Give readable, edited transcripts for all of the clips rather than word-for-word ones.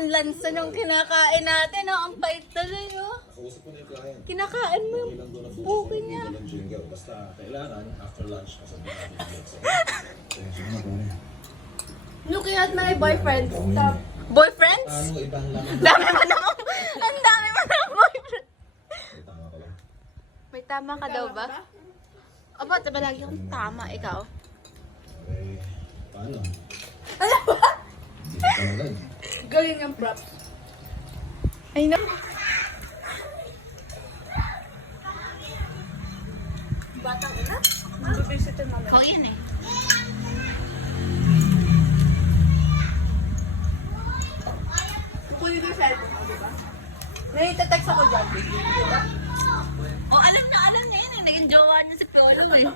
ang lansa ng kinakain natin. Oh. Ang pait tuloy, oh. Kinakain mo yung buki niya. Basta kailangan after lunch. Looking at my boyfriend. Stop. Boyfriends? Ano ibang laman? Dami mo naman. Ang dami mo naman boyfriend. Tama ka lang. May tama ka daw ba? O ba't ba lagi akong tama? Ikaw? Eh, paano? Ano ba? Hindi ka magag. Galing ang props. Ay na. Batang ina? Mag-visitin namin. Ikaw yun eh. Kukunin yung cellphone mo, diba? Nai-text ako dyan. Diba? Oh, alam niya yun eh. Naging jowa niya si Flores eh.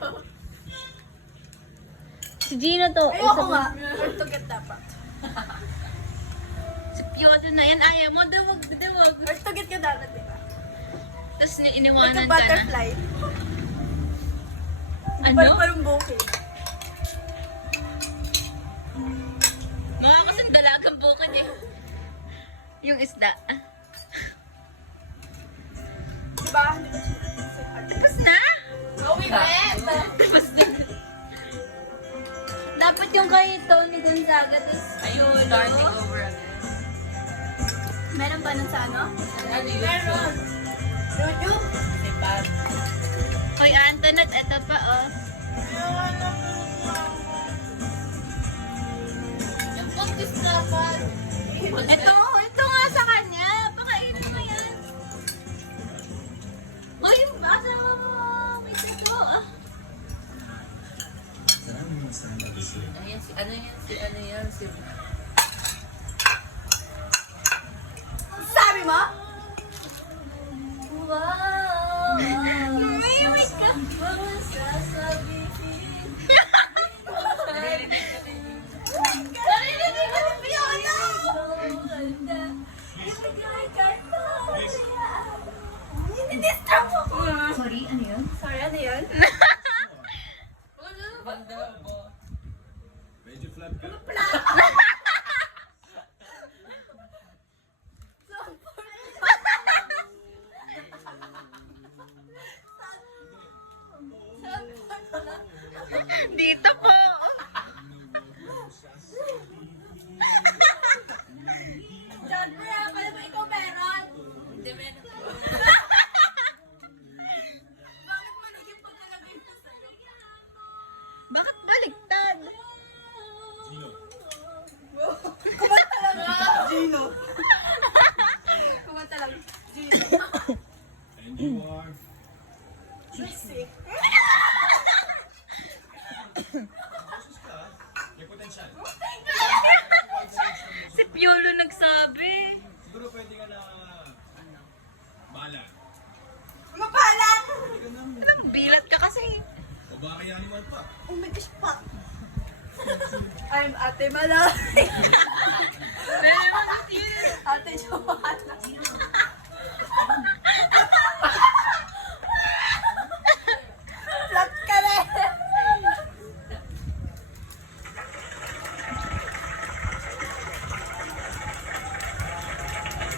Si Gino to. Ayoko nga. Hard to get dapat. Si Piolo na yan. Ayaw mo. Dawag. Hard to get ka dapat, diba? Tapos Like iniwanan a ka na. butterfly. Ano? Parang bouquet. Mga kasang dalagang bukan eh. Yung isda. Diba? Tapos na? Oh, we went! Tapos na. Dapat yung kay Tony Gonzaga. Tapos, ayun, starting over again. Meron ba nun sa ano? Ano yun? Meron! YouTube? Hoy, Antoinette, eto pa oh. Yung cookies dapat. Ito nga sa kanya. Pakainin mo yan. Hoy, asa mo? May sato ah. Sarami mo sa nag-isip. Sabi mo? Wow! May ka! Mga sasabihin. Narinig ko ni Fiona! Ninidistract ako! Sorry, ano yun? Sorry, ano yun? Medyo flat ka. Dito po! John, kaya pala ba ikaw meron? Hindi, meron. Bakit mo naging pagkalagay ko sa'yo? Bakit baliktad? Kumanta lang. Gino. Kumanta lang. Gino. And you are... Sexy. May potential. Si Piolo nagsabi. Siguro pwede ka na... Bahala. Mapalang! Bilat ka kasi. O baka kaya naman pa. Oh my gosh, pa. I'm Ate Malay. Ate Joanna. Flat ka rin.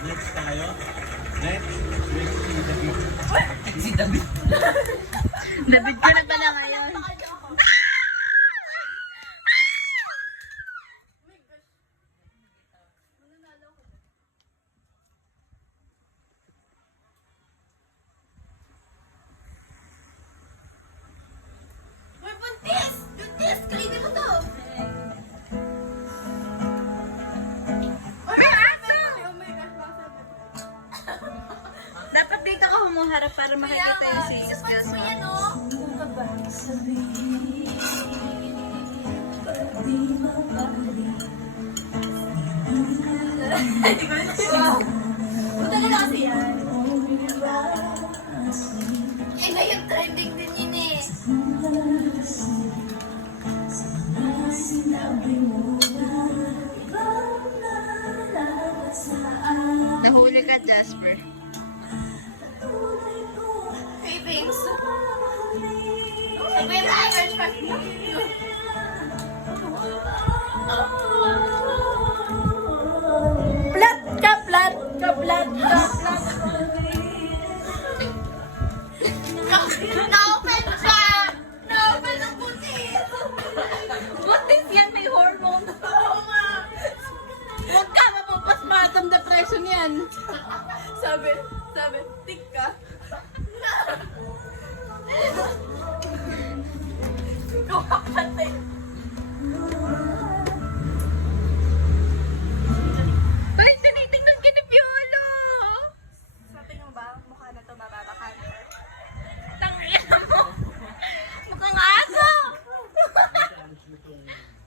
Next tayo. Next. Si David ka na pala ngayon. Uy, buntis! Buntis! Kalinin mo to! May aso! Oh my gosh, bakit? Dapat dito ka humuharap para makikita yung si Isuswat mo yan, oh! Kung ka ba sabihin, Punta na kasi yan. Eh, ngayon trending din yun eh. Nahuli ka, Jasper. Hey, babes. Sabi na, search pa. Plat! yan. Sabi, tik ka. Kumapatay. Ay, tinitingnan ka ni Piolo. Sa tingin mo ba, mukha na to mababakan? Tangina mo. Mukhang aso.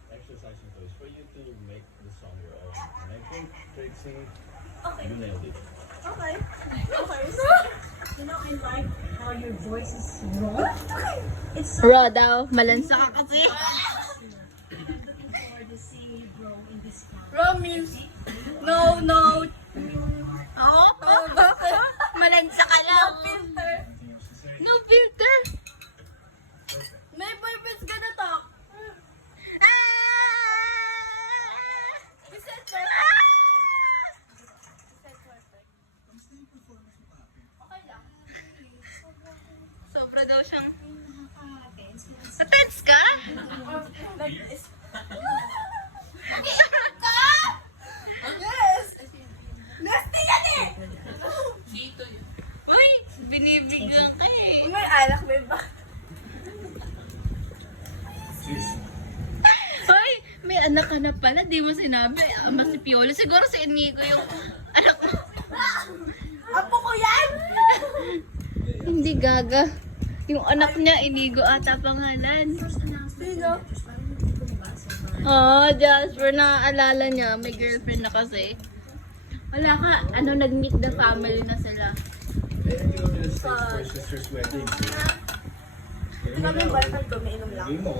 Exercise nito is for you to make the song your own. And I think, Trixie, Okay. you nailed it. Okay. Okay. You know, I like how your voice is raw. It's so Raw daw. Malansa ka kasi. I'm looking forward to seeing you grow in this town. Raw means no. Oo. Malansa ka lang. Filter. No filter. May purpose ka na talk. You said perfect. Okay lang. Sobra daw siyang... Tense ka? Like this. Sakit ka? Yes! Nasty yan eh! Uy, binibigyan ka eh. May alak, may ba? Hoy, may anak ka na pala. Di mo sinabi. Ama si Piolo. Siguro si Inigo yung anak mo. Apo ko yan! Hindi gaga. Yung anak niya, Inigo ata pangalan. Sino? Oh, Jasper, naaalala niya. May girlfriend na kasi. Wala ka. Ano, nag-meet the family na sila. And you know, this for sister's wedding. Hindi kami yung boyfriend ko, may inom lang. Game mo,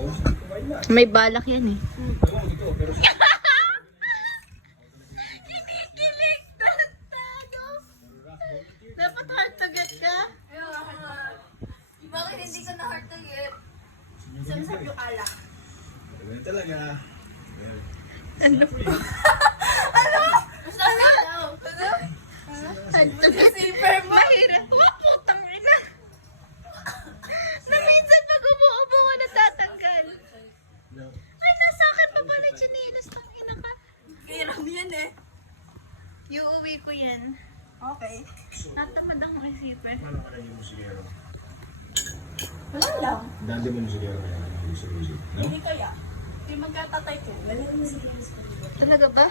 why not? May balak yan eh. Oo, ito, pero Kinikilig! Tago! Dapat hard to get ka? Bakit hindi ka na hard to get? Sabi yung alak. ganun talaga. Well, Ano? Basta daw. Hard to get? Super mo. Mahirap. Wah, putang ina! Na minsan pag umuubo ko natatanggal. no. Ay, nasa akin pa pala chinilas. Tangina ka. Hiram yan eh. Iuwi ko yan. Okay. Natamad akong isipin. Ano ka na yung musikero? Wala lang. Dandi mo musikero kaya ano sa music. No? Hindi kaya. Hindi magkatatay ko. Talaga ba?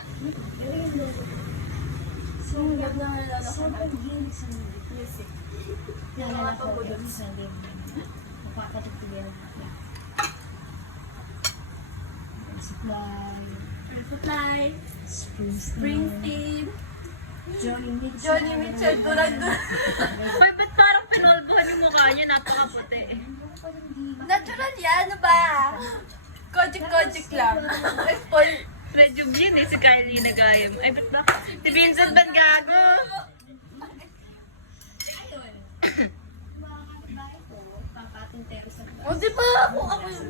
Sungab na nalala ko. Sobrang hilig sa music. Naalala ko yun sa game. Napakatagpilihan natin. Supply, Supply. Springsteen. Johnny Mitchell. Johnny Mitchell. Durag. Hoy, ba't parang pinolbohan yung mukha niya? Napakaputi eh. Natural yan. Ano ba? Kojik lang. Spoil. Medyo yun eh, si Kylie nagayam. Ay, ba't ba? Si Vincent Van Gago. O, di ba ako yun?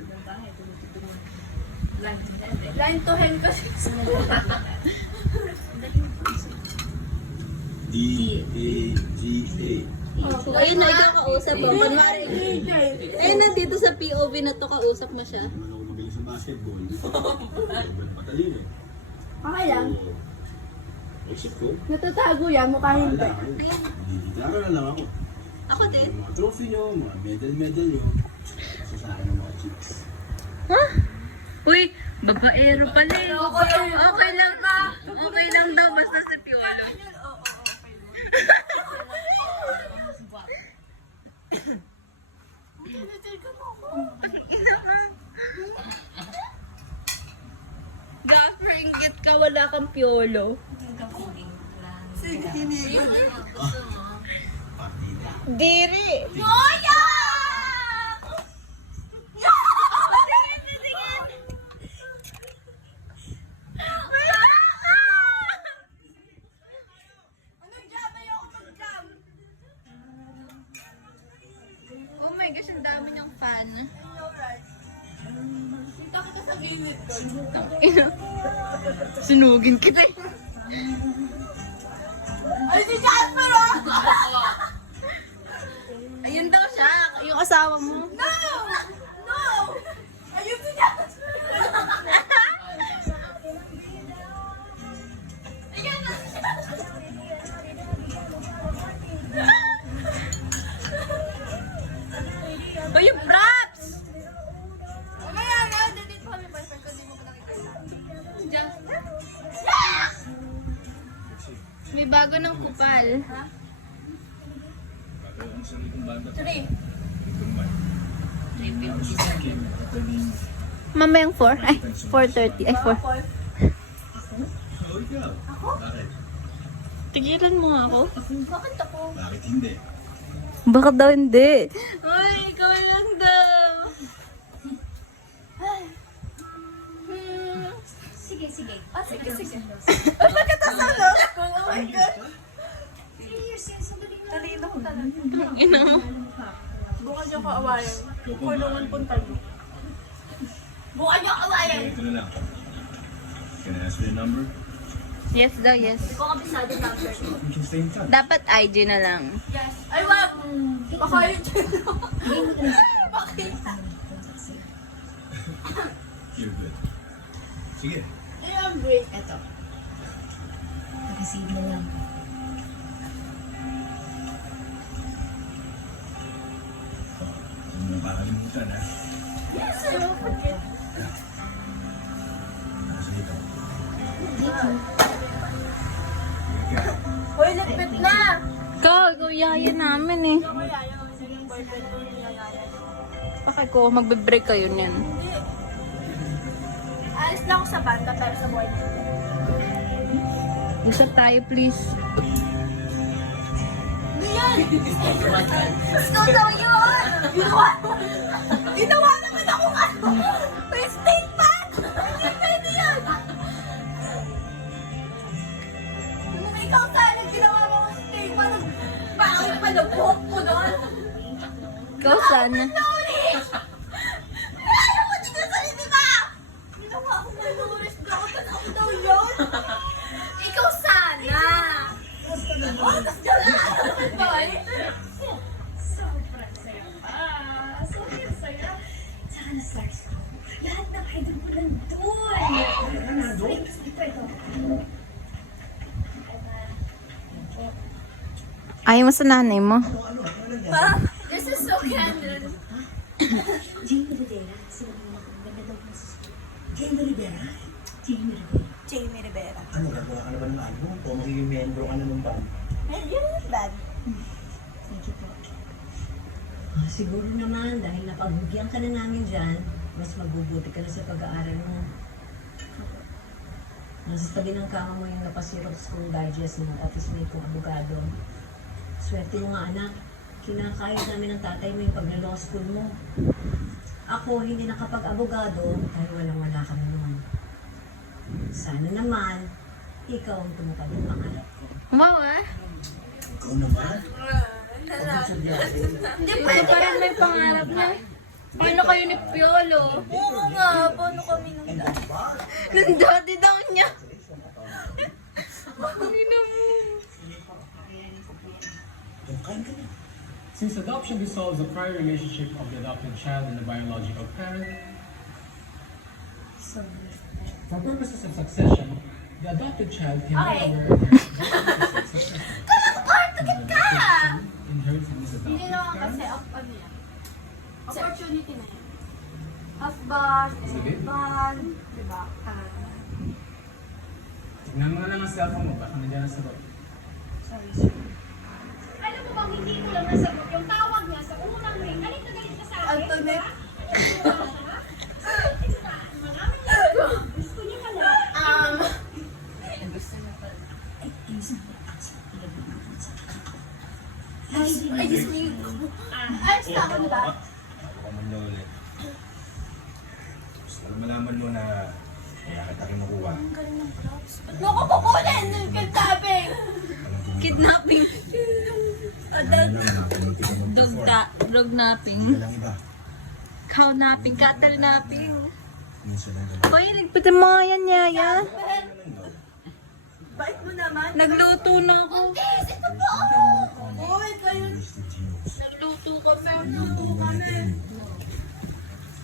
Line to hand kasi. D-A-G-A. Ayun na, ikaw kausap mo. Kunwari, DJ. ayun na, dito sa POV na to, kausap mo siya. Naman ako magaling sa basketball. Sobrang patalino eh. Okay lang. So, isip ko, Natatago yan, mukha hindi. wala kayo. Gitara na lang ako. Ako din. Yung mga trophy nyo, mga medal nyo. So sa akin ng mga chicks. Ha? Uy, babaero pala eh. Okay lang ba? Okay lang daw, basta si Piolo. Ina ka. Gaffer, inggit ka, wala kang Piolo. Sige, hinigo. Partida. Diri! Yoya! Anong jam? Ayoko mag-jam. Oh my gosh, ang dami niyang fan. Alright. Kita kita sa gilid ko. Sunugin kita eh. Ay, si Jasper oh! Ayun daw siya, yung asawa mo. No! No! Ayun si Jasper! Ayan na si Jasper! May bago ng kupal. Ang sabi kong banda. 3. Mamayang 4? Ay, 4:30. Ay, 4. Oh, ikaw. Bakit? Tigilan mo nga ako. Bakit ako? Bakit hindi? Bakit daw hindi? Ay, ikaw lang daw. Sige, sige. Sige. Ay, bakit ang sagot? Oh my God. Serious yan, sandali na. Talino ko talaga. Ina mo. Bukan niyo ko awayan. Kulungan punta mo. Bukan niyo awayan. Ito na lang. Can I ask for your number? Yes daw, yes. Ikaw kabisado number. We can stay in touch. Dapat IG na lang. Yes. Ay, wag. Baka yun dyan. Bakit? You're good. Sige. Ay, I'm great. Eto. Pag-isip mo lang. Huwag mo nakakalimutan, ha? Yes, I don't forget. Sige ito. Hoy, lipit na. Ikaw yaya namin eh. Ako yaya kami naging boyfriend ko ni yaya. Bakit ko, magbe-break kayo niyan. Hindi. Alis lang ako sa banda pero sa boyfriend. Usap tayo, please. Hindi yan! Ikaw daw yun! Ginawa naman akong ano! May statement! Hindi pwede yan! Kung ikaw sana ginawa mo ang statement, bakit pa na buhok ko doon? Ikaw sana. Ayaw mo di ka saliti ba? Ginawa akong malures daw, tapos ako daw yun! Ikaw sana! Oh, tapos dyan na! Bye! Sobrang saya pa. Sobrang saya. Saka na-sex ko. Lahat ng idol ko nandun. Ito. Ayaw mo sa nanay mo? Pa, this is so candid. Jamie Rivera. Sila mo na kung ganda daw po sa school. Jamie Rivera? Jamie Rivera. Jamie Rivera. Ano, gagawa ka na ba ng album? O magiging membro ka na ng band? Eh, yun yung bad. Thank you po. Siguro naman, dahil napagbigyan ka na namin dyan, mas mabubuti ka na sa pag-aaral mo. Nasa tabi ng kama mo yung napasirok school digest ng office mate kong abogado. Swerte mo nga anak, kinakayod namin ng tatay mo yung pag-law school mo. Ako, hindi nakapag-abogado dahil walang-wala kami noon. Sana naman, ikaw ang tumupad ng pangarap ko. Wow ah. Ikaw naman? Hindi Ito pwede pa rin may pangarap niya. Paano kayo ni Piolo? Oo nga, paano kami nung Nung daddy daw niya. Ina mo. Kain ka na. Since adoption dissolves the prior relationship of the adopted child and the biological parent, for purposes of succession, the adopted child can no Okay. longer inherit from his Hindi adopted naman kasi parent. ano yan. Opportunity na yan. Husband, Sige. husband, diba? Tignan mo na lang ang cellphone mo, baka nandiyan ang sagot. Alam mo bang hindi ko lang nasagot yung tawag niya sa unang ring. Galit na galit ka sa akin. Antoinette. Gusto niya pala. I just need... Ayos na ako na ba? Ako ka man na ulit. Gusto ko malaman mo na wala kita kinukuha. Ba't mo ko kukunin? Kidnapping! Kidnapping. Ano na nga, pinunti mo Dog napping. Walang iba. Cow napping. Cattle napping. Minsan lang naman. Hoy, ligpitin mo nga yan, Yaya. Bait mo naman. Nagluto na ako. Yes, ito po ako! Uy, kayo... Wasted genius. Nagluto kami. Luto kami.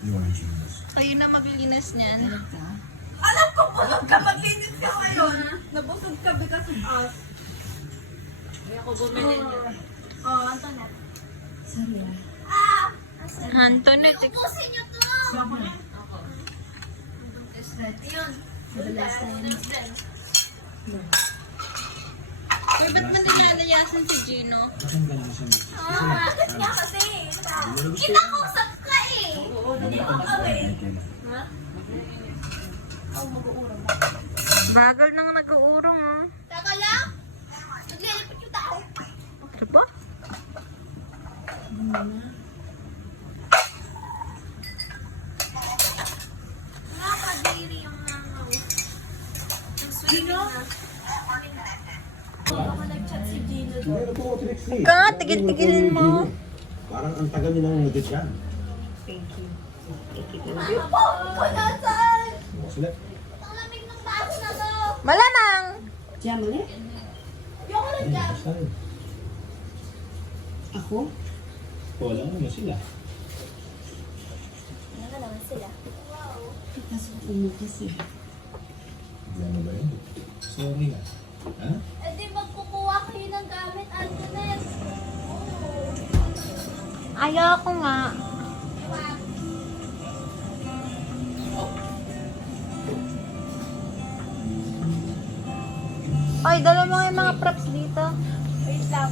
You are a genius. Kayo na maglinis niyan. Alam ko busog ka maglinis ka ngayon. Nabusog ka because of us. Hindi ako bumili niyo. Oh, Antoinette. Sorry Antoinette. Ubusin niyo to! Yun. Madalas na yan. Uy, ba't mo nilalayasan si Gino? Bakit nga kasi? Kinakausap ka eh! Hindi mo kami. Bagal nang nag-uurong, oh. Taka lang! Naglilipot yung tao. Ano ba? Nakakadiri yung nangaw. Ang sweet na. Ako nag-chat si Gino doon. Meron po tricks eh. Ka, tigil-tigilin mo. Parang ang tagal niyo nang nagit yan. Ako! Punasan! Sila. Ang lamig ng baso na to! Malamang! Diyan mo Yung lang dyan. Ako? Wala mo sila. Ano ka naman sila? Pasok mo kasi. Ano ba yun? Sorry nga. Ha? Eh di magkukuha kayo ng gamit, Antoinette. Ayoko nga. Ay, dala mo nga yung mga props dito. Wait lang.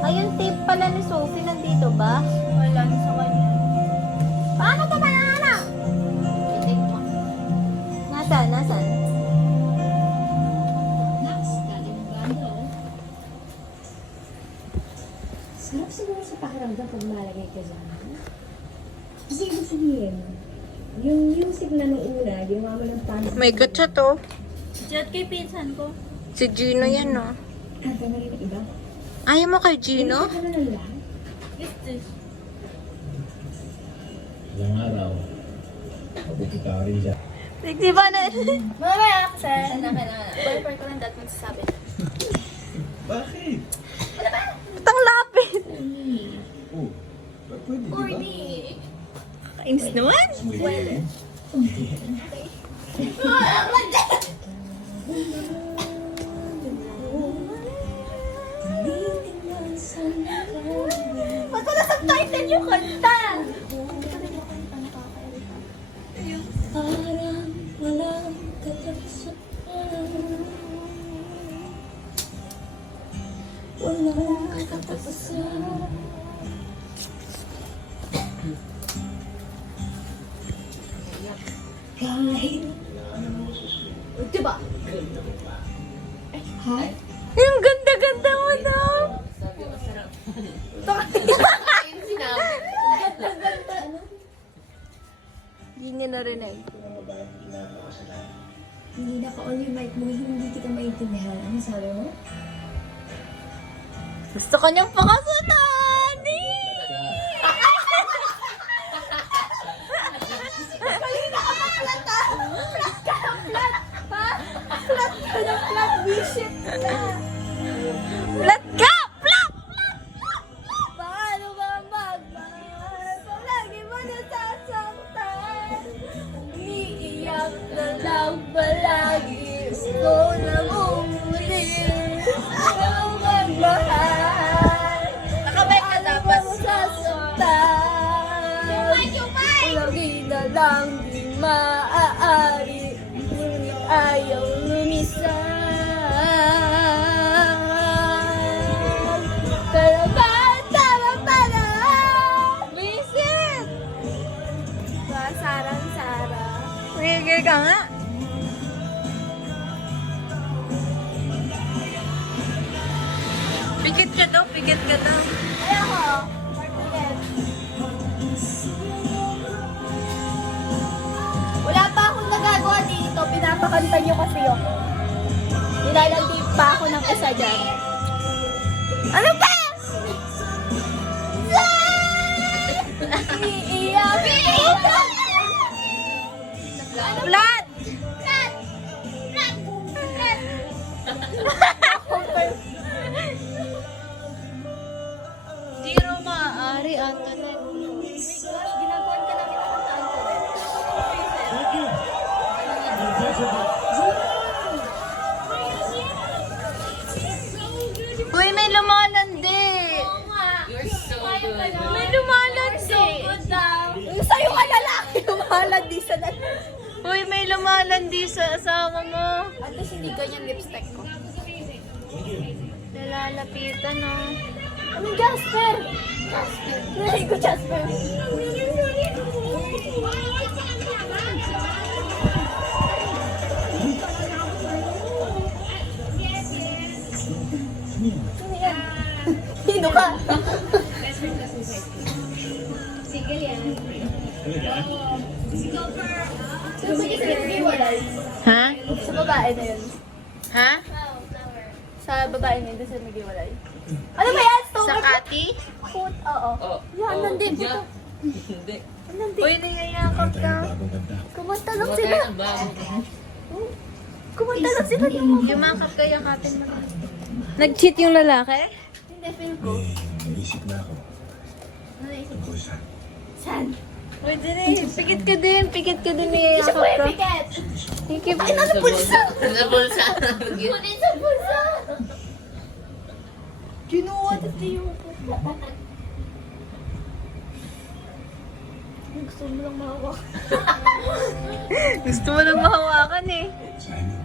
Ay, yung tape pala ni Sophie nandito ba? Wala na sa kanya. Paano to banana? I-take mo. Nasaan? Nasaan? Nax, dali ng bando. Sarap siguro sa pakiramdam pag malagay ka dyan. Kasi ibig sabihin, yung music na nung una, ginawa mo ng pansin. May gatsa to. Chat kay pinsan ko. Si Gino yan, no? Kanta na rin ng iba. Ayaw mo kay Gino? Ano na lang? Is this? Ilang araw. Mabuti ka rin siya. Di ba na? Mamaya kasi. Boyfriend ko lang dati magsasabi. Bakit? Itang lapit. Oh, ba't pwede, di ba? Corny. Kainis naman. Pwede. Ba't wala sa title yung kanta? Parang walang katapusan. Walang katapusan. Kahit Diba? ha? Yung ganda-ganda mo daw. Hindi niya narinig. Hindi naka-on yung mic mo, hindi kita maintindihan. Ano sabi mo? Gusto ko niyang pakasalan. Flat ka! Flat! Paano ba magmahal kung lagi mo nasasaktan? Umiiyak na lang palagi. Ikaw lang umulit. Ikaw magmahal. Nakabay ka dapat. Nasasaktan. Lagi na lang di maaari. Ngunit ayaw lumisan. Pero bakit tama pala? Visit! Sarang-sara. Wigil ka nga. Pikit ka daw, pikit ka daw. Ayoko. Martinez. Wala pa akong nagagawa dito. Pinapakanta niyo kasi ako. Nilalandi pa ako ng isa dyan. Ano ba? Iiyak. Flat! Flat! Flat! Flat! Di ro maaari, Antoinette. Oh my gosh, ginagawan ka namin ako sa Uy, may lumalandi. Oo nga. You're so good. May lumalandi. So good daw. Yung sa'yo ka lalaki, lumalandi sa lalaki. Uy, may lumalandi sa asawa mo. At least hindi ganyan lipstick ko. Nalalapitan, no? Ano, Jasper? Jasper. Nalay ko, Jasper. Sino ka? Single yan. Sino ba yung nag-iwalay? Ha? Sa babae na yun. Ha? Sa babae na yun, doon sa nag-iwalay. Ano ba yan? Sa Kati? Oo. Yan, nandito. Hindi. Uy, nangayakap ka. Bagong ganda. Kumanta lang sila. Kumanta lang sila. Yumakap ka, yakapin mo. Nag-cheat yung lalaki? Hindi, feel ko. Naisip na ako. Tungkol saan? San? Uy, din pikit ka din. Pikit ka din, Siya nangayakap po yung ka. piket. Hikip. Ay, nasa bulsa. Sa bulsa. Kunin sa bulsa. Kinuha dito yung gusto mo lang mahawak. Gusto mo lang mahawakan eh. Simon.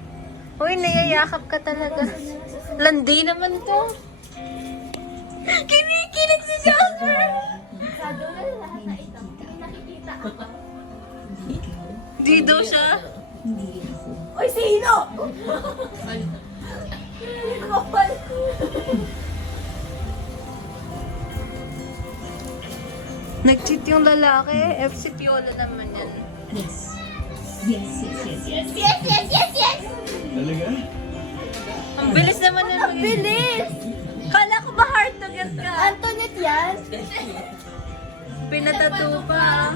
Uy, nayayakap ka talaga. Landi naman to. Kinikilig si Jasper. Sa doon na lahat na ito. May nakikita ako. Di daw siya. Uy, sino? Kapal. Nag-cheat yung lalaki. FC Piolo naman yan. Yes. Yes, yes, yes, yes. Yes, yes, yes, yes. Talaga? Ang bilis naman na Ang bilis. Kala ko ba hard to get ka? Antoinette yan? Pinatato pa.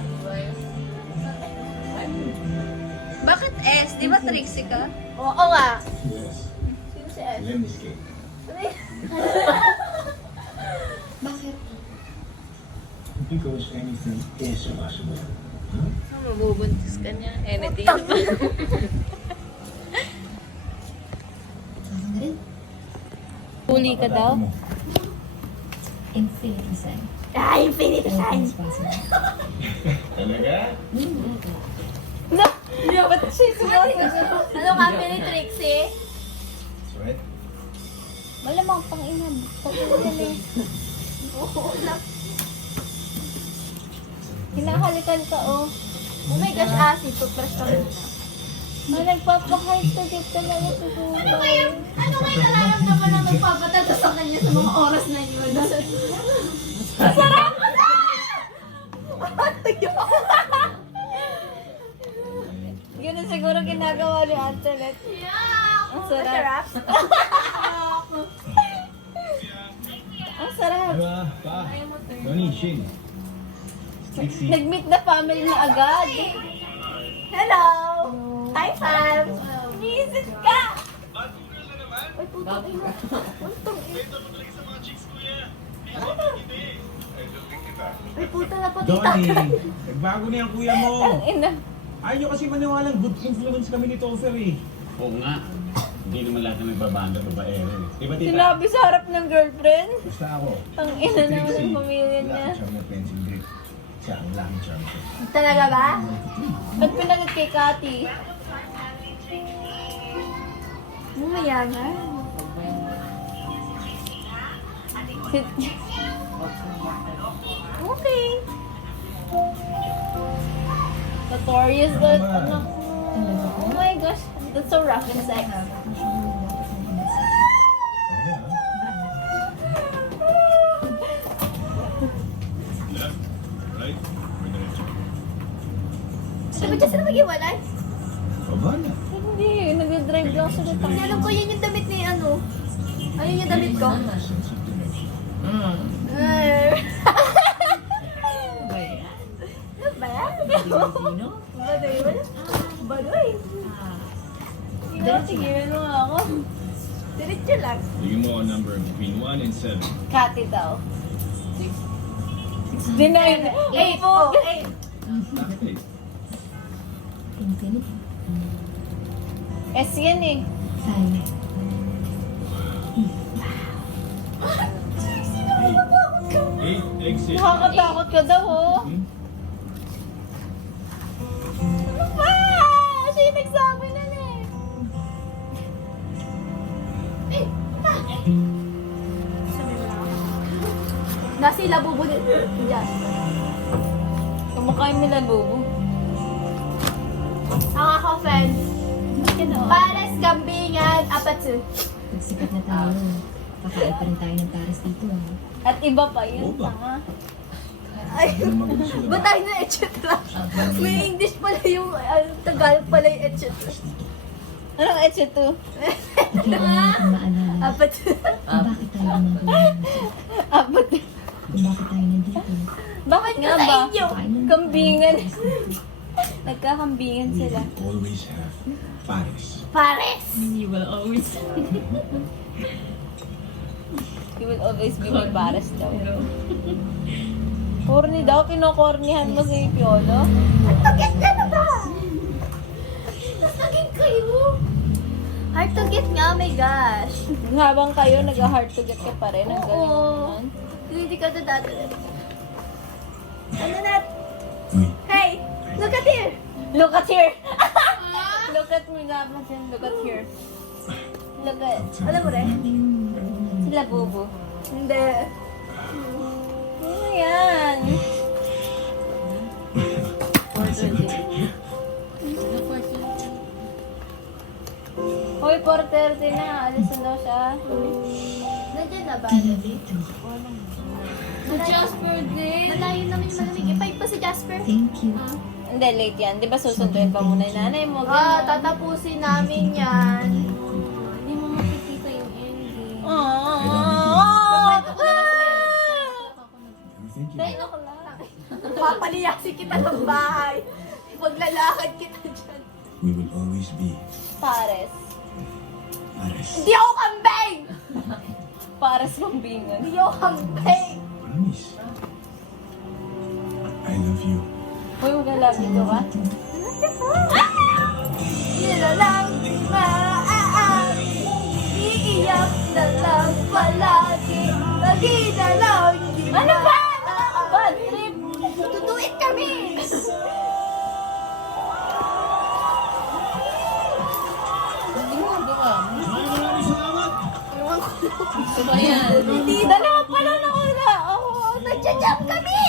Bakit S? Di ba Trixie ka? Oo nga. Yes. Sino si Ed? Lemnis cake. Bakit? Because anything is possible. Mabubuntis ka niya. Anything. Huli ka daw? Infinity sign. Ah, infinity sign. It's possible. Talaga? No, hindi ako ba't siya sumasagot? Ano kami ni Trixie? Sweat? Malamang pang inam. Pag-ulan Hinahalikan ka, oh. Oh my gosh, Asi, toothbrush ka muna. Ay, nagpapahide to get ka na ito. Ano kaya nararamdaman na magpapatato sa kanya sa mga oras na yun? Sarap! Ganun siguro ginagawa ni Antoinette. Yeah! Ang sarap. Ang sarap. Diba? Pa? Noni, Shin. Trixie. Nag-meet na family na agad. Hello! Hi, fam! Visit ka! Ay, putang ina. Putang ina. Ay, puta na pati Donnie, nagbago na yung kuya mo. Ina. Ayaw nyo kasi maniwalang good influence kami ni Topher eh. Oo nga. Hindi naman lahat na nagbabanda babae rin. Di ba, tita? Sinabi sa harap ng girlfriend. Basta ako. Ang ina naman ng pamilya Wala niya. akong charm na pencil grip. Siya ang laking charm ko. Talaga ba? Ba't pinagat kay Kati? Bumaya nga. Okay. Notorious that, ano. Oh my gosh, that's so rough and sex. Talaga, Right? Sabi dyan sila mag-iwalay? Baba na. Hindi, nag-drive lang sila. Alam ko yun yung damit ni ano. Ayun yung damit ko. Sensitive to nature. Ay. Ano ba yan? Badoy ba? Badoy. Tigilan mo nga ako. Diretso lang. Bigyan mo a number between 1 and 7. Kati daw. 69. 8 po. 8. Bakit eh? Infinity. S yan eh. Sign. Exit. Nakakatakot ka daw oh. Ano ba? Siya yung Kasi labubo din. Jasper. Kumakain nila bubo. Ang ako, friends. Pares, kambingan, apatsu. Nagsikat na tayo. Kakain pa rin tayo ng pares dito. At iba pa yun. Oo ba? Tanga. Ay, ba't tayo na etchet lang? May English pala yung, Tagalog pala yung etchet. Anong etche to? Kailangan natin maalala Apatsu. kung bakit tayo gumagawa nito. Apat. Kung bakit tayo nandito. Bakit nga ba? Sa inyo. Kain ng Kambingan. pares dito. Nagkakambingan We sila. will always have Paris. Pares. You will always be my pares daw. Corny daw, kinokornihan mo si Piolo. Bakit ka na ba? Mas naging kayo. Hard to get nga, oh my gosh. Habang kayo, nag-hard to get ka pa rin. Ang galing Oo. naman. Hindi ka na dati. Ano na? Uy, Hey, look at here. Look at here! Look at me naman dyan. Look at here. Look at... Alam mo rin? Sila bubo. Hindi. Ano yan? Hoy, 4:30 na. Alis na daw siya. Nandiyan na ba? Kaya dito. Sa Jasper din. Malayo naman yung malamig. I-fight pa si Jasper. Thank you. Hindi, late yan. Di ba susunduin pa muna yung nanay mo? Tatapusin namin yan. Hindi mo makikita yung ending. thank you. Dahil ako lang. Papaliyasi kita ng bahay. Maglalakad kita dyan. We will always be Pares. Paris. Hindi ako kambing! Pares kambingan. Hindi ako kambing! Promise. I love you. Hoy, maglalagi ka ba? Yun na lang di maaari. Iiyak na lang palagi. Lagi na lang di Ano ba? Bad trip! Tutuit kami! Hindi, dalawa pala na una. Nagja-jump kami!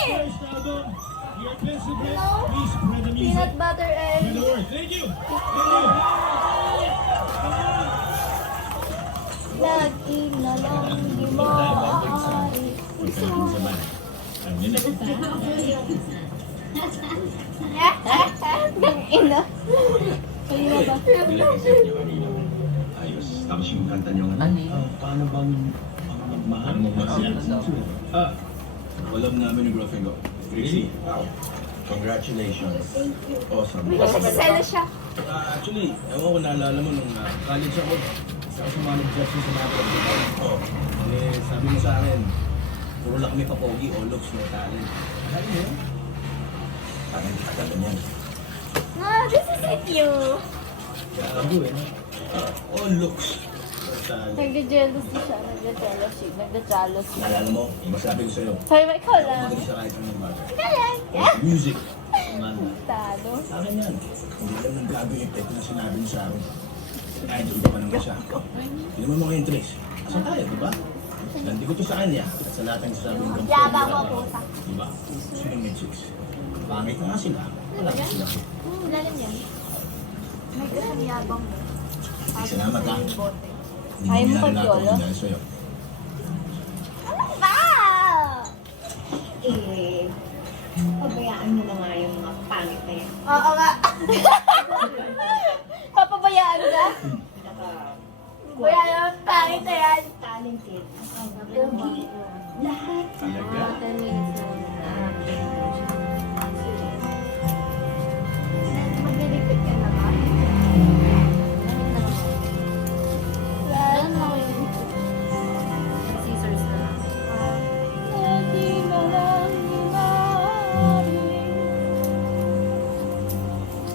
Peanut butter and... Lagi na lang di maaari. Ang ina. Kaya ba? Nilagay niyo kanina. Ayos. Tapos yung kanta niyo nga. Paano bang magmahal mo alam namin yung girlfriend ko. Trixie. Wow. Congratulations. Awesome. Nagsiselo siya. Actually, ewan ko naalala mo nung college ako. Isa ako sa mga nag-judge sa mga pag-ibig. Oh. Sabi mo sa akin, puro lang kami papogi, all looks, no talent. Alam mo yun? Parang katagan yan. This is with you. Gago eh. All looks, no talent. Nagda-jealous na siya. Nagda-jealousy. Nagda-jealousy. Naalala mo, masabi ko sa'yo, Sabi mo, ikaw lang. magaling sa kahit anong bagay. Galing. Music. Manda. Talo. Sa akin yan. Hindi lang ng gago yung effect na sinabi mo sa akin. Idol ka pa naman siya. Hindi naman mo ngayon, Trish. Kasi tayo, di ba? Nandi ko to sa kanya. At sa lahat ng sasabi ko. Yaba ko, pusa. Di ba? Sino may chicks? Pangit na nga sila. Wala ka sila. Lalim yan. May kasang yabang mo. Salamat ha. Hindi Ayaw mo mo pag-yolo? ako dahil sa'yo. Ba! Pabayaan mo na nga yung mga pangit na yan. Oo nga. Papabayaan ka? Kuya naman pangit na yan. Talented. Pogi. Lahat. Talaga? Maglilipid ka na ba? Alam mo yun. Scissors na lang. Lagi na lang di maaari.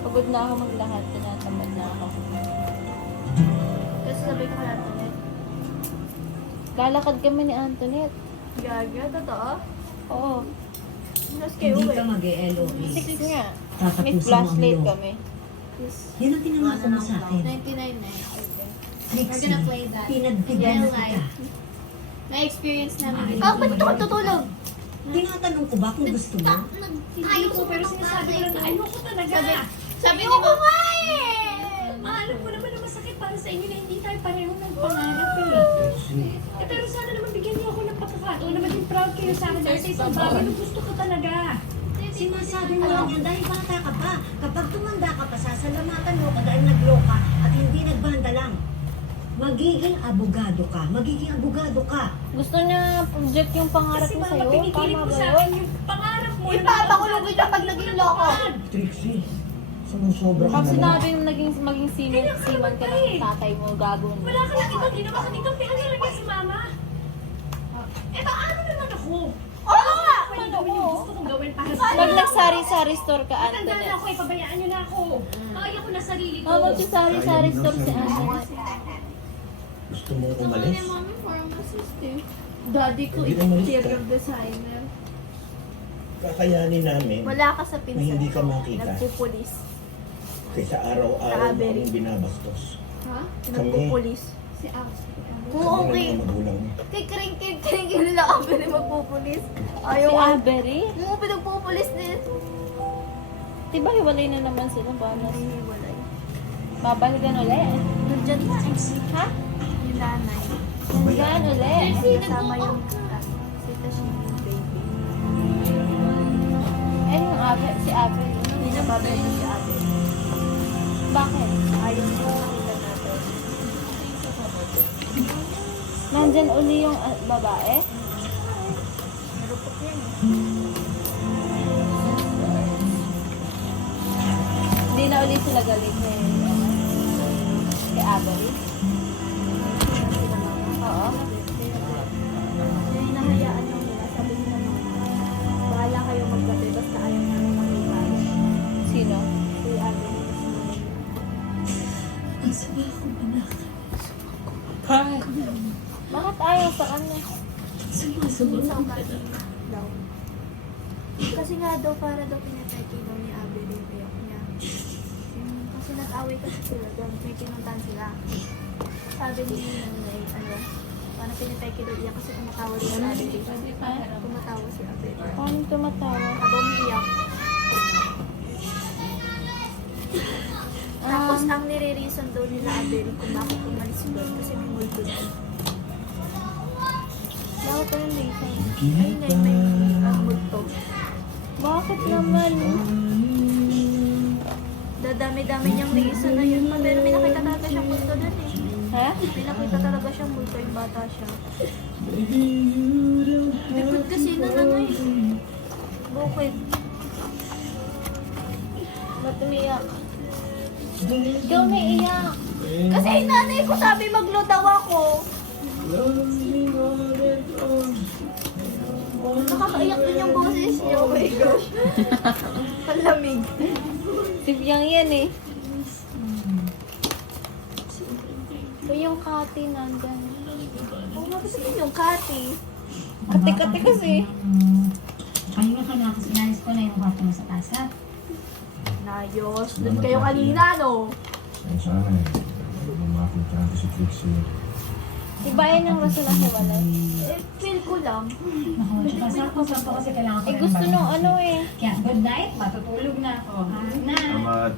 Pagod na ako maglakad. Tinatamad na ako. Kasi sabi ko kay Antoinette. Lalakad kami ni Antoinette. Gaga, totoo? Oo. Mas kayo Hindi ka eh. mag-LOA. 6 nga. May Tatapusin mo ang flashlight law. kami. Yan ang pinangako mo sa akin. 99 na yun. Trixie, gonna play that. pinagbigyan Real na kita. life. Na-experience namin. Ah, ba't ito ka tutulog? Tinatanong ko ba kung gusto mo? Ayoko pero sinasabi ko lang na ayoko talaga. Sabi Ayoko nga eh! Alam ko naman na masakit para sa inyo na hindi tayo pareho ng pangarap eh. Pero sana naman bigyan niyo ako ng pagkakataon na maging proud kayo sa akin dahil sa isang bagay na gusto ko talaga. Sinasabi mo lang yan dahil bata ka pa. Kapag tumanda ka pa, sasalamatan mo ka dahil nagloka at hindi nagbanda lang. Magiging abogado ka. Magiging abogado ka. Gusto niya project yung pangarap Kasi mo mama, sa'yo? pinipilit Tama mo ba sa yun? akin yung pangarap mo. Ipapakulong kita pag naging loko. Trixie, sumusobra ka Pag naman. sinabing maging siman ka ng tatay mo, gagawin mo. Wala ka lang ibang ginawa ka dito. Pinagalaga niya si mama. Eh, paano naman ako? Oo nga! Pwede gawin yung gusto kong gawin para sa Pag nagsari-sari store ka, Matanda na Antoinette. ako, ipabayaan niyo na ako. Kaya ko na sarili ko. Oh, magsasari-sari store si Antoinette. Gusto mo umalis? Mami, pharmacist eh. Daddy ko, Hindi umalis ka. interior designer. Kakayanin namin Wala ka sa na pinsan hindi ka ko. makita. Nagpupulis. Kaysa araw-araw mo Strawberry. kaming binabastos. Ha? Kami. Nagpupulis. Si Alex. Oo, okay. Magulang mo. Kring-kring lang ako na magpupulis. Ayaw si Avery? Oo, pinagpupulis din. Diba hiwalay na naman sila? Balas. Hiwalay. Babalikan ulit. Nandyan na. Ha? Yung nanay. Nandyan ulit. Kasama yung si Tashin yung baby. Eh, yung Avery, si Avery. Hindi na babalik si Avery. Bakit? Ayaw niya makita natin. Nandyan uli yung babae? Marupok yan eh. Hindi na uli sila galing eh. Kay Avery? Oo. Yung nahayaan lang nila, sabi nila bahala kayo magkape basta ayaw namin makita. Sino? Si Avery. Bakit ayaw sa kanya? Sumusok ka daw. Kasi nga daw para daw pinatake daw ni Abel yung payak niya. Kasi nag-away kasi sila doon. May pinuntan sila. Sabi ni nanay, parang pinatake daw niya kasi tumatawa din si Abel. Tumatawa si Abel. Paano tumatawa? Habang umiyak. Tapos ang nire-reason daw nila Abel kung bakit umalis doon kasi may multo doon. Bakit ko yung reason? Ay, may multo. Bakit naman? Dadami-dami niyang reason na yun. Pero may nakita talaga siyang multo doon eh. Ha? May nakita talaga siyang multo yung bata siya. Likod kasi na eh. Bakit? Ba't umiyak? Ikaw na iyak. Kasi yung nanay ko sabi maglo daw ako. Nakakaiyak din yung boses niya. Oh my gosh. Ang lamig. Si Biang yan eh. So yung Kati nandyan. Oo nga, kasi yung Kati. Kati-kati kasi. Pahinga ka na kasi inalis ko na yung kwarto mo sa taas, ha? Nayos. Doon kayo kanina, no? Sana eh. Makita natin si Trixie. Iba yan yung rason na hiwalay. Eh, feel ko lang. Naku, tsaka sakto kasi kailangan ko Eh, ng gusto bagong nung suit. ano eh. Kaya, good night. Matutulog na ako, ha? Na. Salamat.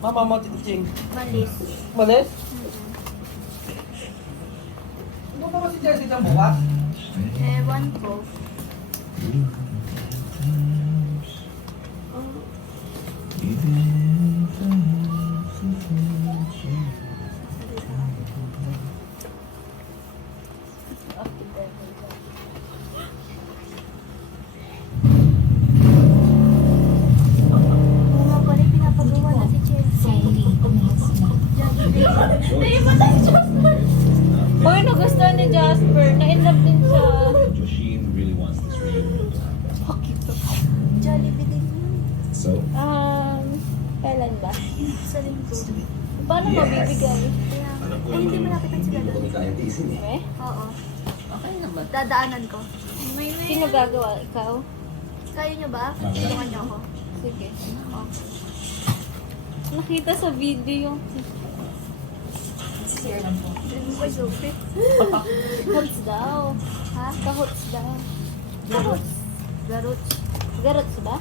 Mama mo, Tito Ching. Malis. Malis? Ano ba si Jessie dyan bukas? Ewan ko. Oo nga pala, pinapagawa na si Chelsea. Naimatay si Jasper! Uy, nagustuhan ni Jasper. Na-inlove din siya. Joshine really wants this reunion to happen. Jollibee din yun. So, Kailan ba? Sa linggo. Paano Yes. mabibigay? alam ko Ay, hindi mo naman, nakita sila hindi ko doon. kami kaya tiisin eh. Eh? Oo. Okay naman. Dadaanan ko. Sino gagawa? Ikaw? Kaya nyo ba? Bakit? Tulungan nyo ako. Sige. Nakita sa video yung CR lang po. Hots daw. Ha? Kahots daw. Kahots. Garots. Garots ba?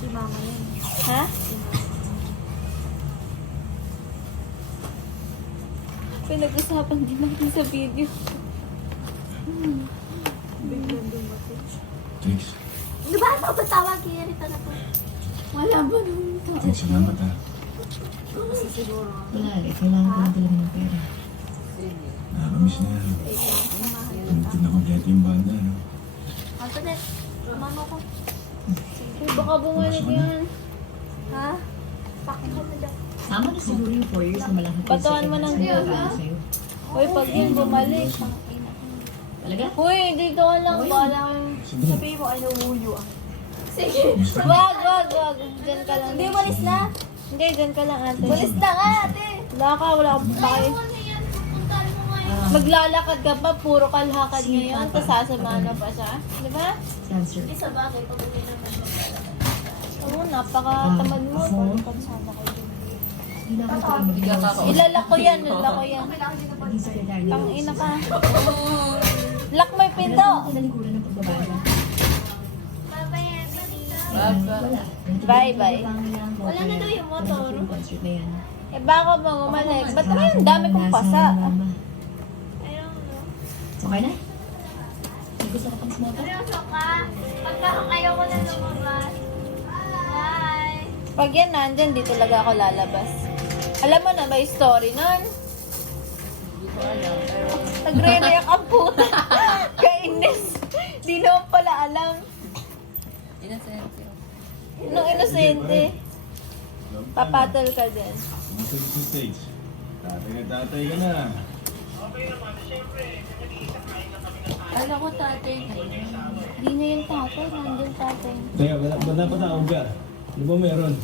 Si mama yun. Ha? Pinag-usapan din natin sa video. Biglang dumating. Trix, Di ba ito ba tawag? Kirita na po. Wala ba nung tawag? Trix, salamat ha. Kasi siguro. Wala eh, kailangan ko lang talaga ng pera. Nakakamiss na yan. Tumutin na kompleto yung banda, no? Antoinette, mama ko. Sige, baka bumalik yan. Ha? Pakin mo na daw. Tama na siguro yung 4 years na malaki. Batuan mo ng Diyos, ha? Hoy, pag yun bumalik. Talaga? Hoy, dito ka lang. Bala kang sabihin mo, I know you ah. Sige. Wag. Diyan ka lang. Hindi, walis na. Hindi, diyan ka lang ate. Walis na nga ate. Wala ka, wala akong pakay. Maglalakad ka pa, puro kalhakad ngayon, tapos sasamahan mo pa siya. Di ba? Cancer. Sa bagay, pag uwi naman maglalakad. Oo, napakatamad mo. Parang pansama ko yun. Hindi na ako talaga mag-iwas. Ilalak ko yan. Hindi secretary. Ang ina ka. Lock mo yung pinto. Naliguran ng pagbabala. Wala. Bye-bye. Wala na daw yung motor. Yung concert na yan. Eh baka mo umalik. Ba't naman ang dami kong pasa? Okay na? May gusto ka pang smoke? Pag yan nandyan, di talaga ako lalabas. Alam mo na, may story nun. Nagre-react ang puta. Kainis. Di naman pala alam. Inosente. Nung inosente. Papatol ka dyan. Sumunod sa stage. Tatay ka na. Alam ko tatay. Di na yung tatay. Nandun tatay. Teka, wala pa tawag ka. Ano ba meron?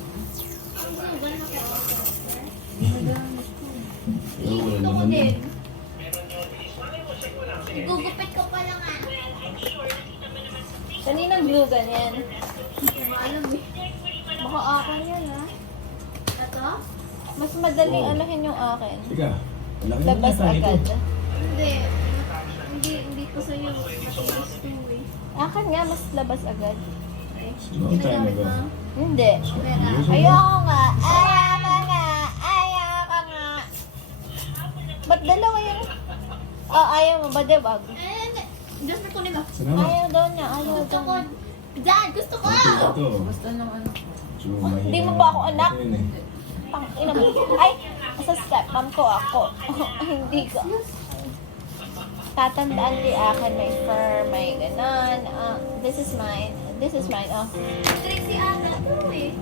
Gusto ko din. Igugupit ko pa lang ah. Kaninang glue ganyan? Hindi ko alam eh. Baka akin yan ah. Ito? Mas madaling anuhin yung akin. Teka, wala ka Labas naman agad. ito. Hindi ko sa'yo. Matigas ko eh. Akin nga, mas labas agad. Long time ago. Hindi. Ayoko nga. Ayoko nga. Ba't dalawa yun? Oh, ayaw mo ba, diba? Gusto ko nila. Salamat. Ayaw daw niya. Ayaw daw niya. Dad, gusto ko! Ito. Gusto ng ano. Hindi mo ba ako anak? Pang ina mo. Ay, sa stepmom ko ako. Hindi ko. Tatandaan di akin may fur, may ganon. This is mine. This is mine. Oh. Trixie Ana to eh.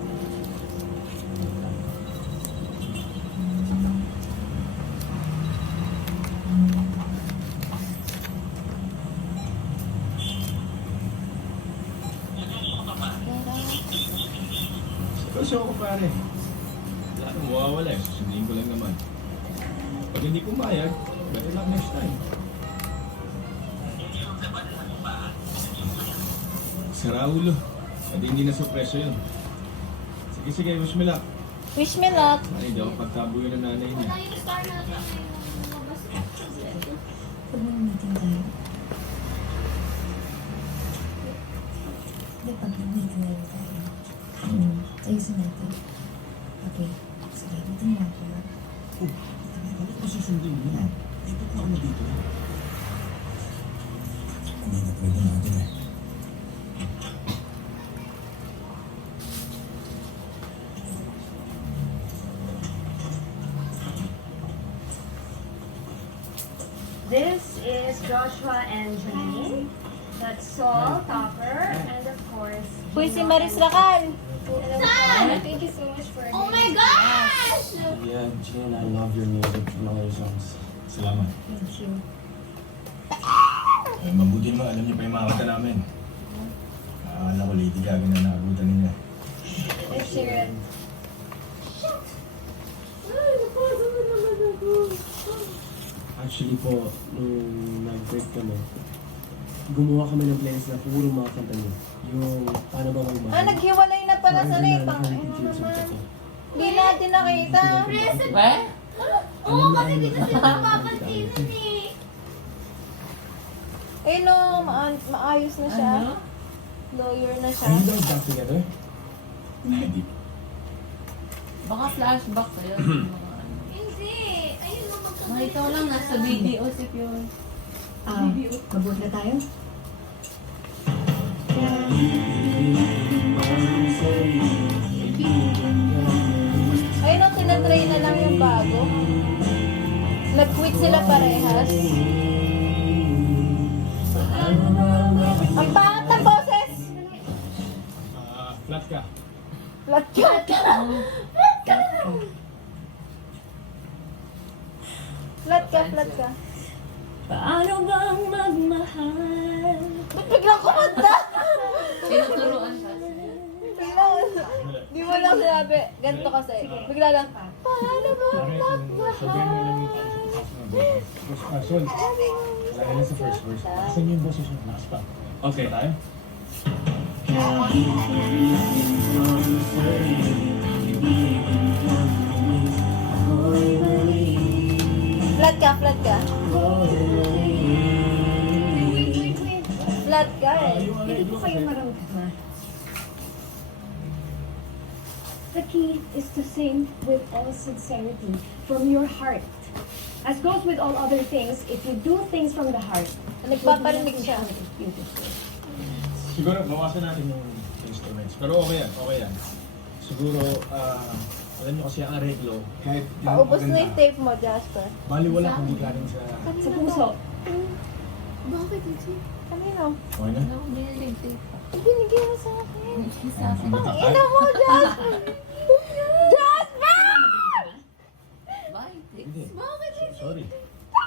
Kasi ako pare. Lahat ng mawawala eh. Susundiin ko lang naman. Pag hindi pumayag, better luck next time. Si Raulo. Pwede hindi na surpresa yun. Sige, wish me luck. Wish me luck. Ay, di ako pagtabuhin ng nanay niya. Pag may meeting tayo. Hindi, pag may meeting na tayo. Ayusin natin. Okay. Sige, meeting na ako. Bakit ko susundin mo? Ikot na ako dito. Hindi na pwede natin eh. This is Joshua and Janine. That's Saul, Topper, and of course, Uy, si Maris Racal. thank you so much for Oh my gosh! Yeah, Jen, I love your music and all your songs. Salamat. Thank you. Eh, mabuti mo, alam niyo pa yung mga kanta namin. Akala ko Lady Gaga na naabutan ninyo. Let's hear it. Actually po, nung nag-break kami, gumawa kami ng playlist na puro mga kanta niyo. Yung paano ba magmahal? Ah, naghiwalay na pala sa Ray. Pang Parang ino naman. naman. Hindi natin nakita. Ba? Oo, kasi dito sila napapansinan eh. Eh no, maayos na siya. Lawyer na siya. Are you guys back together? Hindi. Baka flashback kayo. Hindi. Ayun lang Makita ko lang nasa video si Pure. Mabuti na tayo. Ayun ang tinatry na lang yung bago. Nag-quit sila parehas. Ang pangat ng boses! Flat ka. Flat ka! Flat ka. Paano bang magmahal? Ba't biglang kumanta? Tinuturuan siya. Di mo lang sinabi. Ganito kasi. Bigla lang, paano ba Sabihin mo lang yung first person. Lagi na sa first verse. Kasi yung boses yung last pa. Okay. Tayo? Flat ka. Flat ka eh. Hindi po kayo maramdama. The key is to sing with all sincerity from your heart. As goes with all other things, if you do things from the heart, Nagpaparinig siya. beautiful. Siguro, bawasan natin yung instruments. Pero okay yan. Siguro, alam nyo kasi ang arreglo, kahit Paubos na yung tape mo, Jasper. baliwala kung di galing sa... Sa puso. Bakit hindi? Kanino? Okay na? Ano ko binilig tape? Binigyan mo sa akin. Sa akin. Ina mo, Jasper! Jasper! Bye. Hindi. Bakit hindi? Sorry.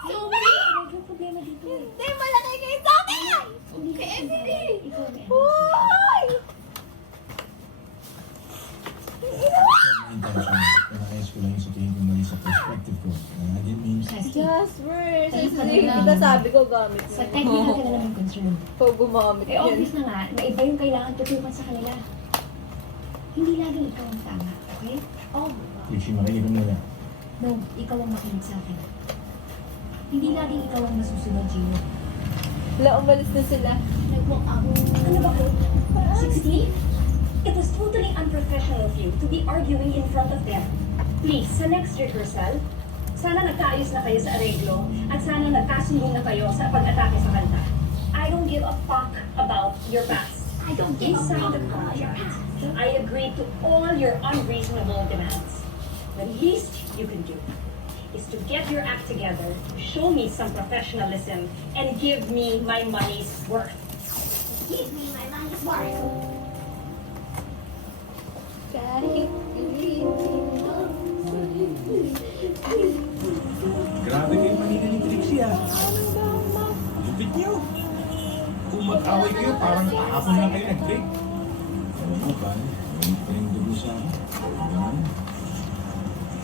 Ano problema dito eh? Hindi, malaki kayo sa akin! Kay Emily! Ikaw may Uy! Intention. Pinakayos ko lang yung sa tingin ko mali sa perspective ko. I didn't mean... Jasper! Sasabihin kita, sabi ko gamit mo. Sa technical ka na naman concerned. Pag gumamit Eh, yan. obvious na nga, na iba yung kailangan tutupan sa kanila. Hindi laging ikaw ang tama, okay? Oh, Richie, makinig ka muna. no, ikaw ang makinig sa akin. Hindi laging ikaw ang masusunod, Gino. Wala, umalis na sila. Nag-walk out. Ano ba ko? 16? It was totally unprofessional of you to be arguing in front of them. Please, sa next rehearsal, sana nagkaayos na kayo sa arreglo at sana nagkasundo na kayo sa pag-atake sa kanta. I don't give a fuck about your past. I don't give a fuck the contract. I agree to all your unreasonable demands. The least you can do is to get your act together, show me some professionalism, and give me my money's worth. Give me my money's worth. Kahit Grabe kayo manina ni Trixie ah. Lupit niyo. Kung mag-away kayo, parang kahapon lang kayo nag-break. Ano mo ba? Hindi pa rin dugo sa akin.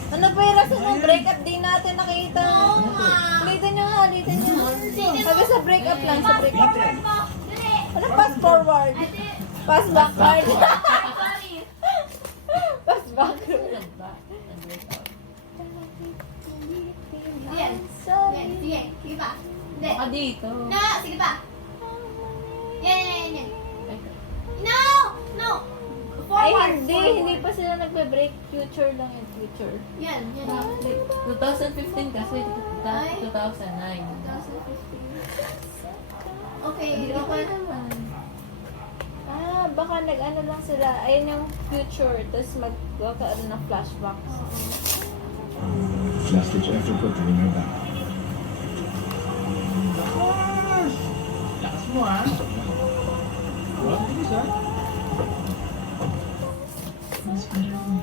ano ba yung rason ng breakup? Di natin nakita. Ulitin nyo nga. Sabi sa breakup lang, sa breakup. Ano pass forward? Pass backward. Sorry. Pass backward. Yan. Sige. Sige pa. Hindi. Baka dito. No, sige pa. Yan. No! No! Ay, Forward. hindi pa sila nagbe-break. Future lang yung future. Yan. 2015 kasi. 2009. Okay. Hindi okay naman. Baka nag-ano lang sila. Ayun yung future. Tapos magkakaroon ng flashbacks. Last ditch effort ko, tayo na ba? Lakas mo ah. What? Bilis ah. Mas parang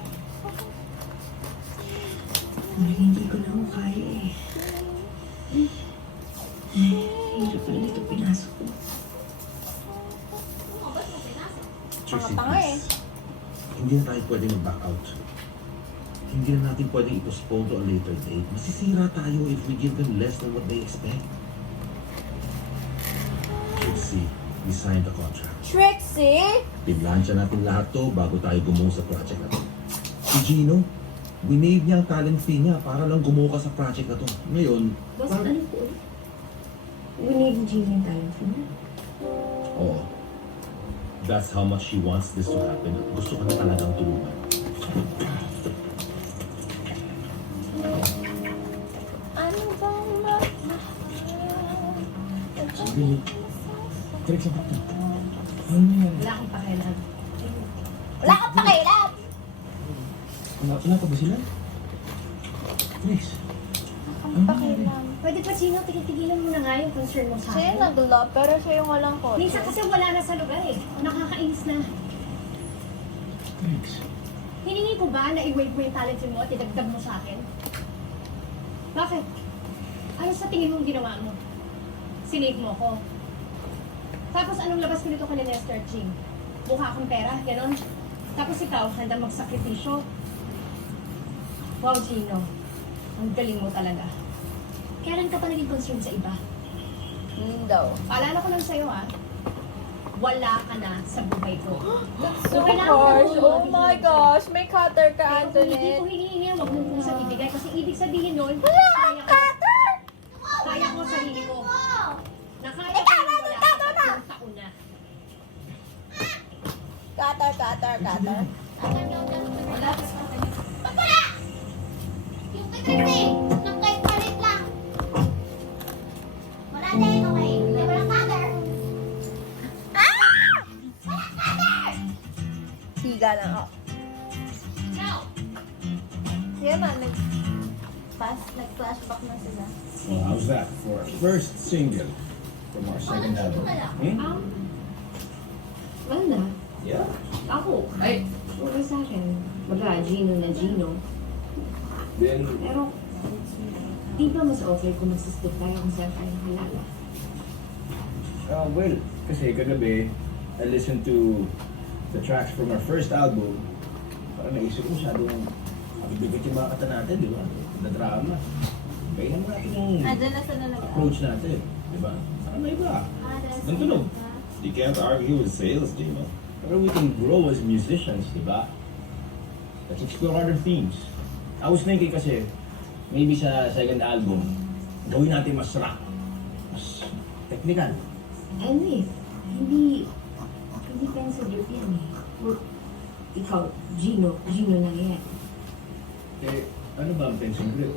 hindi ko na ako kaya eh. Hirap pala dito pinasok ko. Trixie, Tanga eh. please. Hindi na tayo pwede mag-back out. Hindi na natin pwede i-postpone to a later date. Masisira tayo if we give them less than what they expect. Trixie, we signed the contract. Trixie? Pinlansya natin lahat to bago tayo gumuho sa project na to. Si Gino, Winave niya ang talent fee niya para lang gumuha ka sa project na to. Ngayon, Boss, ano po? We need Gino yung talent mo. oo. That's how much she wants this to happen. At gusto ka na talagang tulungan. Ano bang mahal? Sabi, Trix, sa bakit? Ano nangyari? Wala akong pakialam. Wala kang pakialam! Wala pa ba sila? Trix, Ang pakialam. Pwede pa, Gino, tigilan mo na nga yung concern mo sa Siya yung akin. nag-love, pero siya yung walang kotse. Minsan kasi wala na sa lugar eh. Nakakainis na. Trix. Hiningi ko ba na i-wave mo yung talent mo at idagdag mo sa akin? Bakit? Ano sa tingin mong ginawa mo? Sinave mo ko. Tapos anong labas ko nito kanina, Star Ching? Mukha akong pera, ganon? Tapos ikaw, handa magsakripisyo. Wow, Gino. Ang galing mo talaga. Kailan ka pa naging concerned sa iba? Daw. Paalala ko lang sa'yo wala ka na sa buhay ko. So kailangan harsh. mo- Oh my gosh. May cutter ka, Pero kung hindi Antoinette. ko hinihingi, wag mo kong sa ibigay. Kasi ibig sabihin nun, Wala kaya kang cutter! kaya ko sarili ko. Nakaya ko yung wala sa tatlong taon na. Cutter, cutter, cutter. Yung kay nang kahit palit lang. Wala din, okay. Walang father. Higa lang ako. No. Yan na, nag-flashback na sila. Well, how's that for our first single from our second album? Hmm? Wala. Yeah. Ako, Ay, okay sa akin. Baga, Gino na Gino. Then, Pero, di ba mas okay kung magsistick tayo kung saan tayo halala? well, kasi kagabi, I listened to the tracks from our first album. Parang naisip ko masyadong mabibigat yung mga kata natin, di ba? The drama. Bayan naman natin yung Andyan na sila approach natin, di ba? Parang may iba. Ang tunog. You can't argue with sales, Gino. Pero we can grow as musicians, di ba? Let's explore other themes. I was thinking kasi, maybe sa second album, gawin natin mas rock, mas technical. Ano eh, hindi pencil grip yan eh. Or, ikaw, Gino na yan. Eh, ano ba ang pencil grip?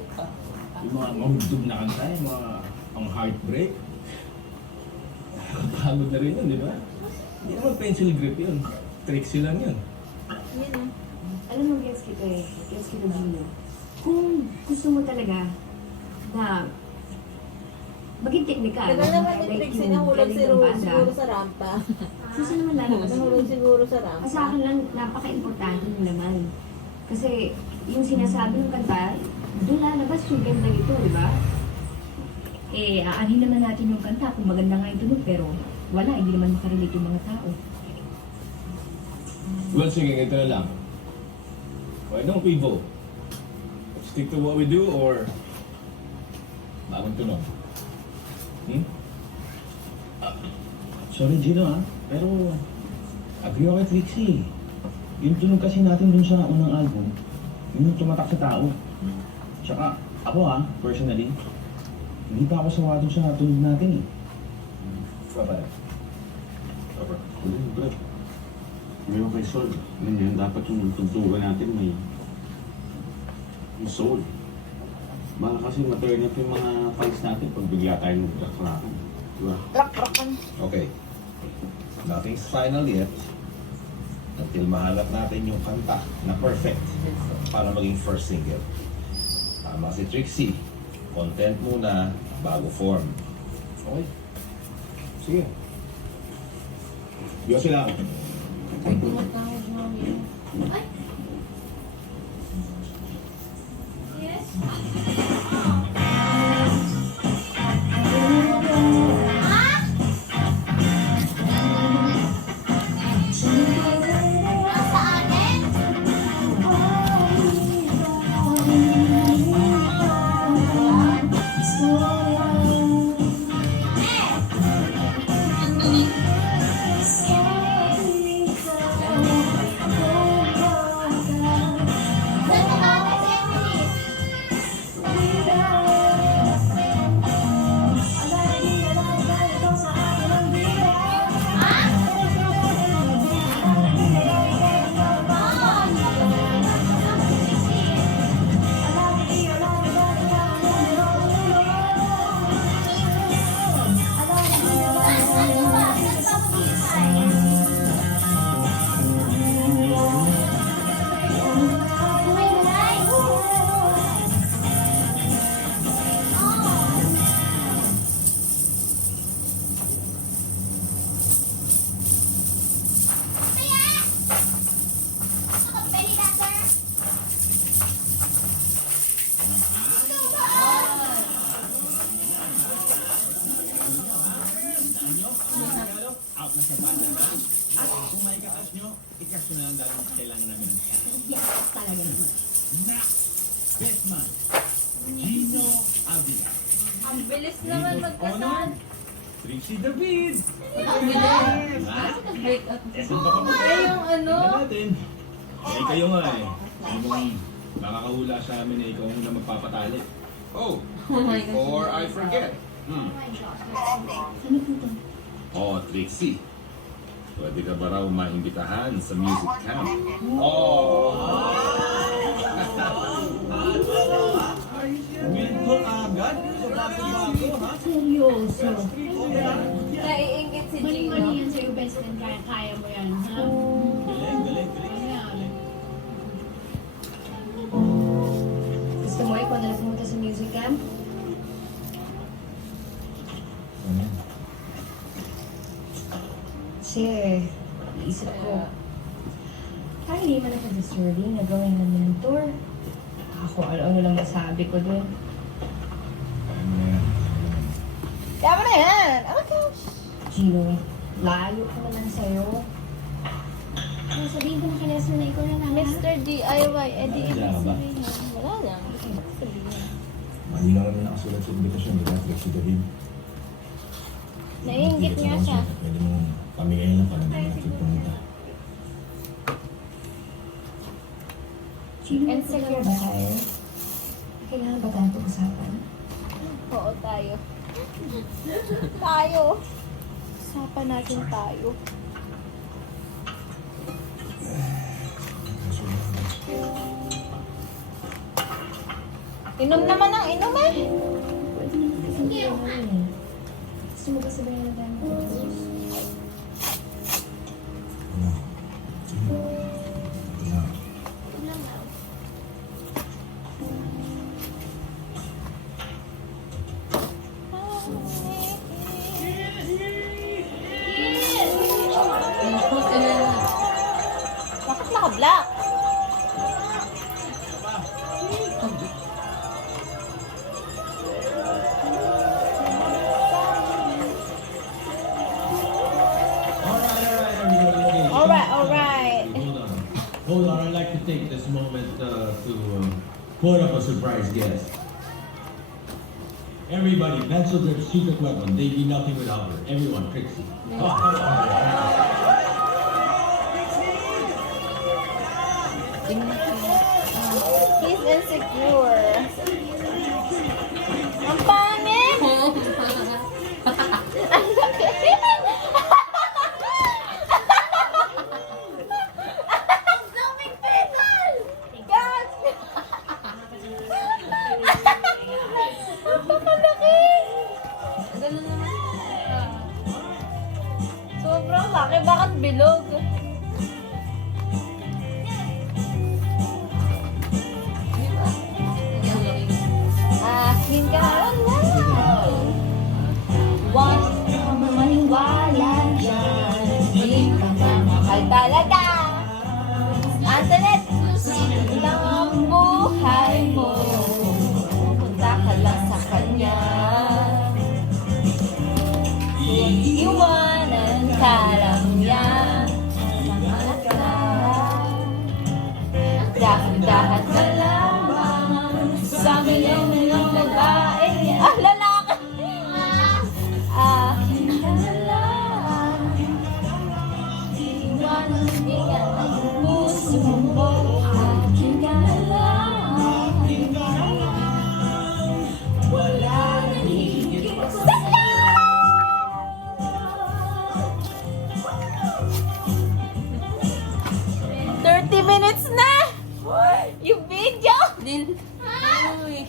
Yung mga mahugdog na kanta, yung mga pang heartbreak. Nakakapagod na rin yun, di ba? Hindi naman pencil grip yun. Tricks lang yun. Alam mo, gets kita Gino. Kung gusto mo talaga na maging technical, Tagal naman ni like Trixie yung nahulog galing ng banda, siguro sa rampa. suso naman lalabas Nahulog yun. siguro sa Sa rampa. akin lang, napaka-importante yung laman. Kasi yung sinasabi ng kanta, doon lalabas yung ganda nito, di ba? Eh, aanhin naman natin yung kanta kung maganda nga yung tunog, pero wala, hindi naman makarelate yung mga tao. Well, sige, ito na lang. Why don't we vote? Stick to what we do or bagong tunog? Hmm? Sorry, Gino pero agree ako kay Trixie. Yung tunog kasi natin dun sa unang album, yun yung tumatak sa tao. Tsaka, ako personally, hindi pa ako sawa dun sa tunog natin eh. Bye-bye. Brad, may kay Sol. Ganyan, dapat yung tugtugan natin may soul. Baka kasi ma-turn up yung mga fans natin pag bigla tayo mag-rakan. Diba? Rak-rakan. Okay. Nothing's final yet. Until mahanap natin yung kanta na perfect para maging first single. Tama si Trixie. Content muna bago form. Okay? Sige. Diyos sila. Nasa akin? oras nyo, ikaso na lang dahil kailangan namin ng cash. Yes, talaga naman. Na! Best man, Gino Avila. Ang bilis naman magkasal. Trixie David! Ang bilis. Break up. Esan pa pa mo? Eh, yung ano? Tingnan natin. Eh, kayo nga eh. Ano mong nakakahula sa amin na ikaw ang na magpapatali. Oh, Oh my gosh. before I forget. Ano po to? Oh, Trixie. Pwede ka ba raw maimbitahan sa music camp? Oh! Ganito agad? Sa bago-bago, ha? Seryoso. Naiingit si Gino. Mali-mali yan sa'yo, best friend. Kaya mo yan, ha? Galing. Ayan. Gusto mo ikaw na lang pumunta sa music camp? Kasi, iisip ko, parang hindi man naka-deserving na gawin ng mentor. Ako, ano lang masabi ko dun. Tama na yan! Oh my gosh! Gino, layo ko naman sa'yo. Kung sabihin ko na kailas mo na ikaw na lang, ha? Mr. DIY, edi ibig Wala ba? sabihin. Wala lang. Hindi na kami nakasulat sa invitation, di ba? Trixie David. Naiingit nga siya. Pwede mo pamigay lang para hindi natin pumunta. Gino, Insecure ba tayo? Kailangan ba tayo pag-usapan? Oo, tayo. Tayo. Usapan natin tayo. Inom naman ang inom eh. Pwede naman kasi hindi naman eh. Gusto mo ba sabihin na tayo mag-propose? Wala. Sige. Wala. Bakit naka-black? Alright. Hold on, I'd like to take this moment to put up a surprise guest. Everybody, pencil their secret weapon. They'd be nothing without her. Everyone, Trixie. He's insecure. Ang pangit! Ang laki! Ang daming petal! God! Napakalaki! Ganun naman. Sobrang laki. Bakit bilog? Akin ka lang. Huwag ka maniwala dyan. Di ka mamahal talaga. Antoinette, lang ang buhay mo. Punta ka lang sa kanya. Iiwanan ka lang niya. Samahan ka. Dahan-dahan ka lamang. Sa milyon ng babae. Ah, lalaki! Akin ka lang. Iwanan niya ang puso mo. Akin ka lang. Wala nang higit sa'yo. 30 minutes na! Yung video! Din. Uy.